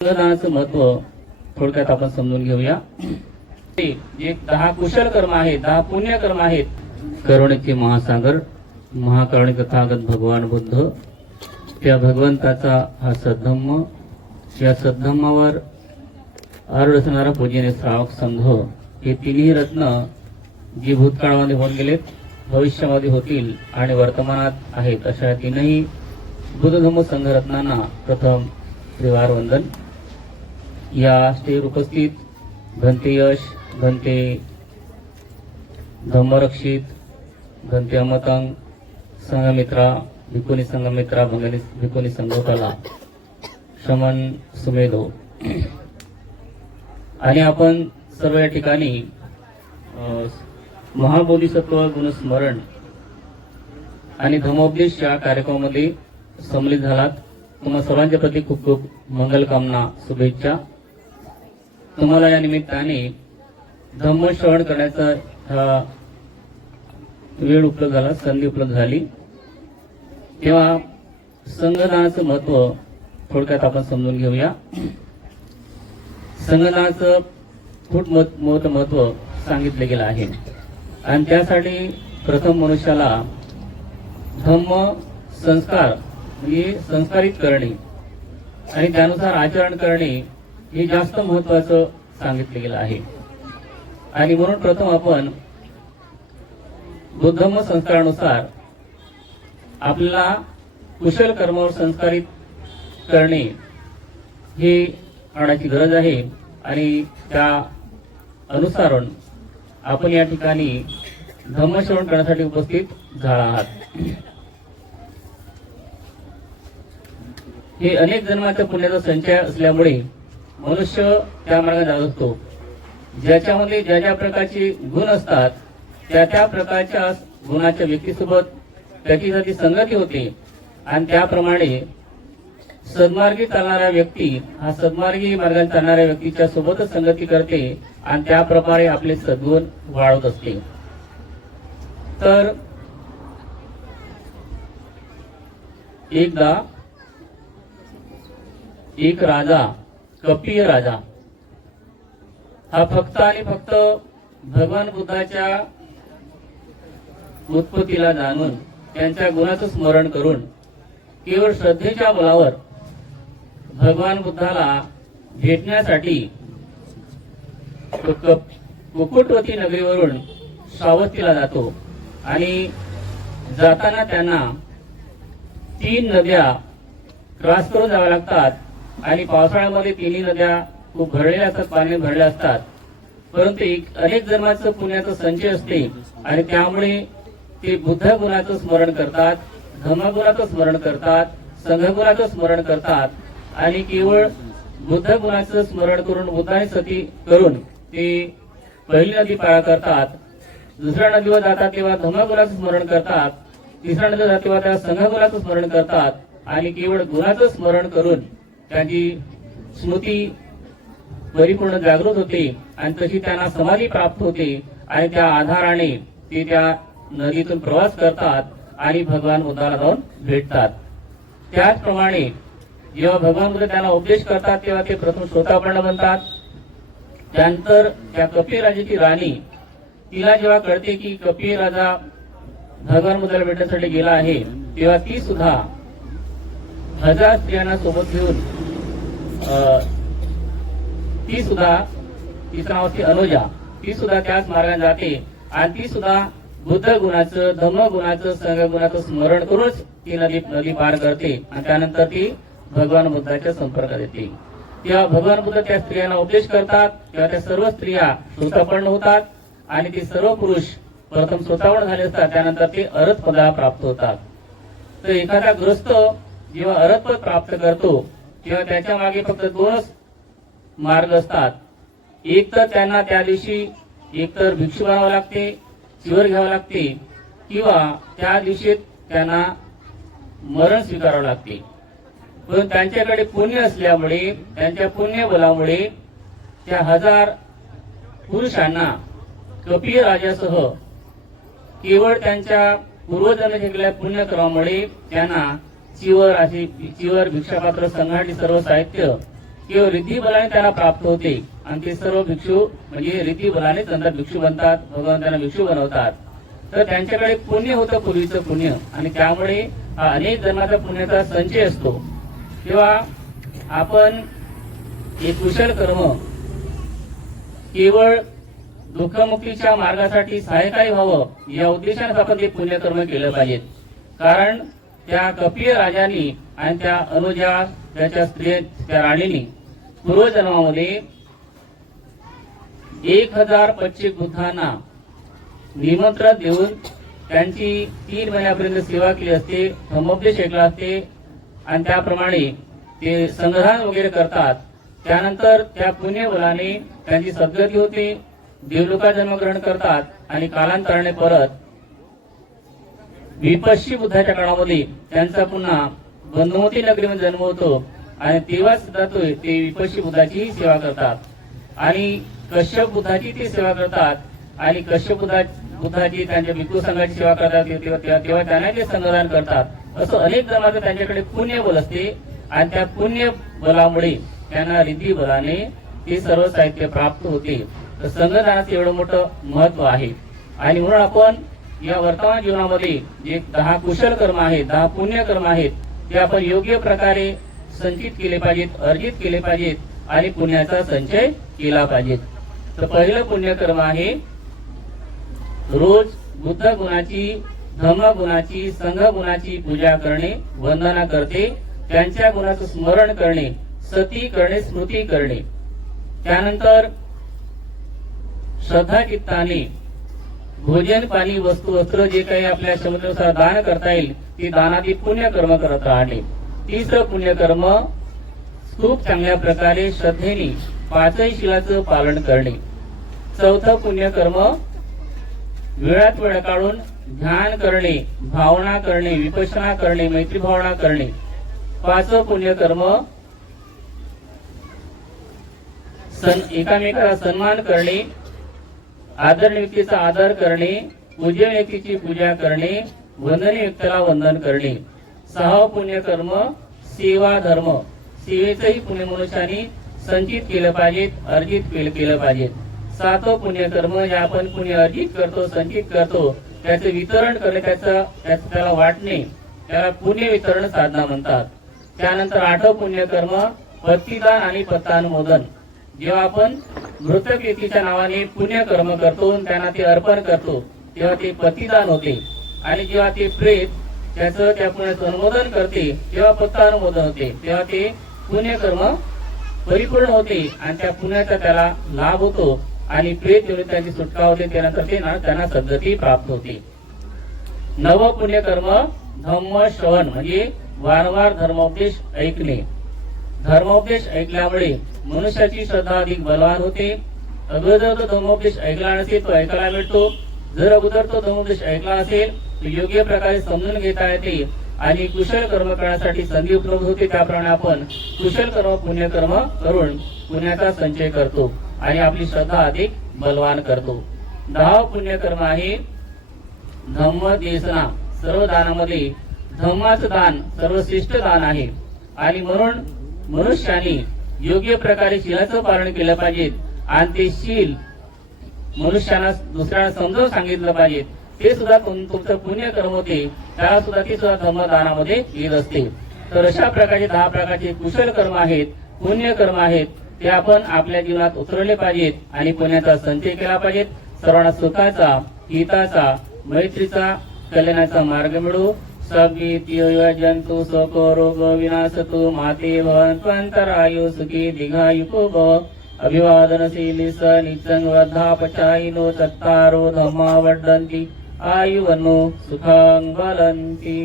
संगदानाचं महत्व थोडक्यात आपण समजून घेऊया. एक 10 कुशल कर्म आहेत, 10 पुण्य कर्म आहेत. करुणेचे महासागर, महाकरुणी तथागत भगवान बुद्ध, त्या भगवंताचा हा सद्धम्म, या सद्धम्मावर आरूढ पूजनीय श्रावक संघ, हे तिन्ही रत्न जी भूतकाळामध्ये होऊन गेलेत, भविष्यामध्ये होतील आणि वर्तमानात आहेत, अशा तीनही बुद्ध धम्म संघ रत्नांना प्रथम त्रिवार वंदन. या स्टेजवर उपस्थित भंते यश, भंते धम्मरक्षित, भंते अमतंग, संघमित्रा, भिकुनी संघमित्रा, भिकुनी संघोकाला, शमन सुमेधो, आणि आपण सर्व या ठिकाणी महाबोधिसत्व गुणस्मरण आणि धर्मोपदेश या कार्यक्रमामध्ये सम्मिलित झालात. तुम्हा सर्वांच्या प्रती खूप खूप मंगलकामना, शुभेच्छा. तुम्हाला या निमित्ताने धम्म श्रवण करण्याचा हा वेळ उपलब्ध झाला, संधी उपलब्ध झाली. तेव्हा संगदानाचं महत्व थोडक्यात आपण समजून घेऊया. संगदानाचं खूप महत्व सांगितले गेलं आहे आणि त्यासाठी प्रथम मनुष्याला धम्म संस्कार म्हणजे संस्कारित करणे आणि त्यानुसार आचरण करणे हे जास्त महत्वाचं सांगितले गेलं आहे. आणि म्हणून प्रथम आपण बुद्धधम्म संस्कारानुसार आपल्याला कुशल कर्मावर संस्कारित करणे हे करण्याची गरज आहे आणि त्या अनुसारून आपण या ठिकाणी धम्मश्रवण करण्यासाठी उपस्थित झाला आहात. हे अनेक जन्माच्या पुण्याचा संचय असल्यामुळे मनुष्य त्या मार्गाने जात असतो. ज्याच्यामध्ये ज्या ज्या प्रकारचे गुण असतात त्या त्या प्रकारच्या गुणाच्या व्यक्तीसोबत त्याची संगती होते आणि त्याप्रमाणे सद्मार्गी चालणाऱ्या व्यक्ती हा सद्मार्गी मार्गाने चालणाऱ्या व्यक्तीच्या सोबतच संगती करते आणि त्याप्रमाणे आपले सद्गुण वाढवत असते. तर एकदा एक राजा, कपिय राजा, हा फक्त आणि फक्त भगवान बुद्धाच्या उत्पत्तीला जाणून त्यांच्या गुणाचं स्मरण करून केवळ श्रद्धेच्या बळावर भगवान बुद्धाला भेटण्यासाठी कुकुटवती नगरीवरून श्रावस्तीला जातो आणि जाताना त्यांना 3 नद्या क्रॉस करून जाव्या लागतात आणि पावसाळ्यामध्ये तिन्ही नद्या खूप भरलेल्या असतात, पाणी भरले असतात. परंतु अनेक जन्माचं पुण्याचं संचय असते आणि त्यामुळे ते बुद्ध गुणाचं स्मरण करतात, धम्मगुणाचं स्मरण करतात, संघगुणाचं स्मरण करतात आणि केवळ बुद्ध गुणाचं स्मरण करून बुद्धाने सती करून ते पहिली नदी पार करतात. दुसऱ्या नदीवर जातात तेव्हा धम्मगुणाचं स्मरण करतात, तिसऱ्या नदीवर जातात तेव्हा त्या संघगुणाचं स्मरण करतात आणि केवळ गुणाचं स्मरण करून त्यांची स्मृती परिपूर्ण जागृत होते आणि तशी त्यांना समाधी प्राप्त होते आणि त्या आधाराने ते त्या नदीतून प्रवास करतात आणि भगवान बुद्धाला जाऊन भेटतात. त्याचप्रमाणे जेव्हा भगवान बुद्ध त्यांना उपदेश करतात तेव्हा ते प्रथम श्रोतापर्ण बनतात. त्यानंतर त्या कपिल राजाची राणी, तिला जेव्हा कळते की कपिल राजा भगवान बुद्धाला भेटण्यासाठी गेला आहे तेव्हा ती सुद्धा 1000 स्त्रियांना सोबत घेऊन ती सुद्धा, तिचं नाव असते अनुजा, ती सुद्धा त्याच मार्गाने जाते आणि ती सुद्धा बुद्ध गुणाचं, धम्म गुणाचं, संघ गुणाचं स्मरण करूनच ती नदी पार करते आणि त्यानंतर ती भगवान बुद्धाच्या संपर्कात येते. तेव्हा भगवान बुद्ध त्या स्त्रियांना उपदेश करतात तेव्हा त्या सर्व स्त्रिया श्रोतापर्ण होतात आणि ते सर्व पुरुष प्रथम श्रोतापर्ण झाले असतात, त्यानंतर ते अरहत पदाला प्राप्त होतात. तर एखादा गृहस्थ जेव्हा अरहत पद प्राप्त करतो तेव्हा त्याच्या मागे फक्त 2 मार्ग असतात. एक तर त्यांना त्या दिवशी एकतर भिक्षू बनावं लागते, चिवर घ्यावं लागते, किंवा त्या दिवशी त्यांना मरण स्वीकारावं लागते. पण त्यांच्याकडे पुण्य असल्यामुळे, त्यांच्या पुण्य बलामुळे त्या 1000 पुरुषांना कपिल राजासह केवळ त्यांच्या पूर्वजांनी केलेल्या पुण्यक्रमामुळे त्यांना चिवर भिक्षापात्र, संघाटी सर्व साहित्य किंवा रिद्धी बलाने त्यांना प्राप्त होते आणि ते सर्व भिक्षू म्हणजे रिद्धी बलाने नंतर भिक्षू बनतात, भगवान त्यांना भिक्षू बनवतात. तर त्यांच्याकडे पुण्य होतं, पूर्वीचं पुण्य, आणि त्यामुळे हा अनेक जन्माचा पुण्याचा संचय असतो. तेव्हा आपण हे कुशल कर्म केवळ दुःखमुक्तीच्या मार्गासाठी सहायकारी व्हावं या उद्देशाने आपण ते पुण्यकर्म केलं पाहिजेत. कारण त्या कपिल राजांनी आणि त्या अनुजा त्याच्या स्त्री त्या राणीने पूर्वजन्मामध्ये 1025 बुद्धांना निमंत्रण देऊन त्यांची 3 महिन्यापर्यंत सेवा केली असते, धम्मोपदेश ऐकला असते आणि त्याप्रमाणे ते संग्रहण वगैरे करतात. त्यानंतर त्या पुण्यबलाने त्यांची सद्गती होते, देवलोकात जन्मग्रहण करतात आणि कालांतराने परत विपश्ची बुद्धाच्या काळामध्ये त्यांचा पुन्हा बंधुमती नगरीमध्ये जन्म होतो आणि तेव्हा सुद्धा ते विपश्ची बुद्धाची सेवा करतात आणि कश्यप बुद्धाची ती सेवा करतात आणि कश्यप बुद्धाची त्यांच्या भिक्खू संघाची सेवा करतात. तेव्हा त्यांना ते संग्रहण करतात. असं अनेक जन्माचं त्यांच्याकडे पुण्य बल असते आणि त्या पुण्य बलामुळे त्यांना रिद्धी बलाने ते सर्व साहित्य प्राप्त होते. तर संघदानाचं एवढं मोठं महत्व आहे आणि म्हणून आपण या वर्तमान जीवनामध्ये जे 10 कुशल कर्म आहेत, 10 पुण्य कर्म आहेत, ते आपण योग्य प्रकारे संचित केले पाहिजेत, अर्जित केले पाहिजेत आणि पुण्याचा संचय केला पाहिजे. तर पहिलं पुण्यकर्म आहे रोज बुद्ध गुणाची, धम्म गुणाची, संघ गुणाची पूजा करणे, वंदना करते, त्यांच्या गुणाचं स्मरण करणे, सती करणे, स्मृती करणे. त्यानंतर श्रद्धा चित्ताने भोजन, पाणी, वस्तू, वस्त्र जे काही आपल्या क्षमतेनुसार दान करता येईल ती दानादी पुण्यकर्म करत राहणे. तिसरं पुण्यकर्म खूप चांगल्या प्रकारे श्रद्धेने 5ही शिलाचं पालन करणे. चौथं पुण्यकर्म वेळात वेळ काढून ध्यान करणे, भावना करणे, विपश्यना करणे, मैत्री भावना करणे. 5वं पुण्यकर्म एकामेकाला सन्मान करणे, आदरणीय व्यक्तीचा आदर करणे, पूज्य व्यक्तीची पूजा करणे, वंदनीय व्यक्तीला वंदन करणे. 6वं पुण्यकर्म सेवा धर्म, सेवेचंही पुण्य मनुष्याने संचित केलं पाहिजे, अर्जित केलं पाहिजे. 7वं पुण्यकर्म जे आपण पुण्य अर्जित करतो, संचित करतो, त्याचे वितरण करणे, त्याला वाटणे, त्याला पुण्य वितरण साधना म्हणतात. त्यानंतर 8वं पुण्यकर्म पतिदान आणि पत्तानुमोदन. जेव्हा आपण मृतक व्यक्तीच्या नावाने पुण्यकर्म करतो, त्यांना ते अर्पण करतो, तेव्हा ते पतिदान होते आणि जेव्हा ते प्रेत त्याचं त्या पुण्याचं अनुमोदन करते तेव्हा पत्तानुमोदन होते, तेव्हा ते पुण्यकर्म परिपूर्ण होते आणि त्या पुण्याचा त्याला लाभ होतो आणि प्रेत येऊन त्याची सुटका होते. त्यानंतर ते त्यांना सद्गती प्राप्त होते. 9वं पुण्यकर्म धम्म श्रवण म्हणजे वारंवार धर्मोपदेश ऐकणे. धर्मोपदेश ऐकल्यामुळे मनुष्याची श्रद्धा अधिक बलवान होते. अगोदर तो धर्मोपदेश ऐकला नसेल तो ऐकायला मिळतो, जर अगोदर तो धर्मोपदेश ऐकला असेल तर योग्य प्रकारे समजून घेता येते आणि कुशल कर्म करण्यासाठी संधी उपलब्ध होते. त्याप्रमाणे आपण कुशल कर्म पुण्यकर्म करून पुण्याचा संचय करतो आणि आपली श्रद्धा अधिक बलवान करतो. 10वं पुण्यकर्म आहे धम्म देसना. सर्व दानामध्ये धम्माचं दान सर्वश्रेष्ठ दान आहे आणि म्हणून मनुष्याने योग्य प्रकारे शीलाचं पालन केलं पाहिजे आणि ते शील मनुष्याला दुसऱ्याला समजावून सांगितलं पाहिजे. ते सुद्धा तुमचं पुण्यकर्म होते, त्याला सुद्धा ते सुद्धा धम्मदानामध्ये येत असते. तर अशा प्रकारचे 10 प्रकारचे कुशल कर्म आहेत, पुण्यकर्म आहेत, ते आपण आपल्या जीवनात उतरवले पाहिजेत आणि पुण्याचा संचय केला पाहिजे. सर्वांना सुखाचा, हिताचा, मैत्रीचा, कल्याणाचा मार्ग मिळू. जंतु सको रोग विनाशतु माते भवन्तरायु सुखी दीर्घायुको भव. अभिवादनशीली स नित्संग वृद्धापचायिनो चत्तारो धम्मा वर्धन्ति आयुवन्नो सुखं बलन्ति.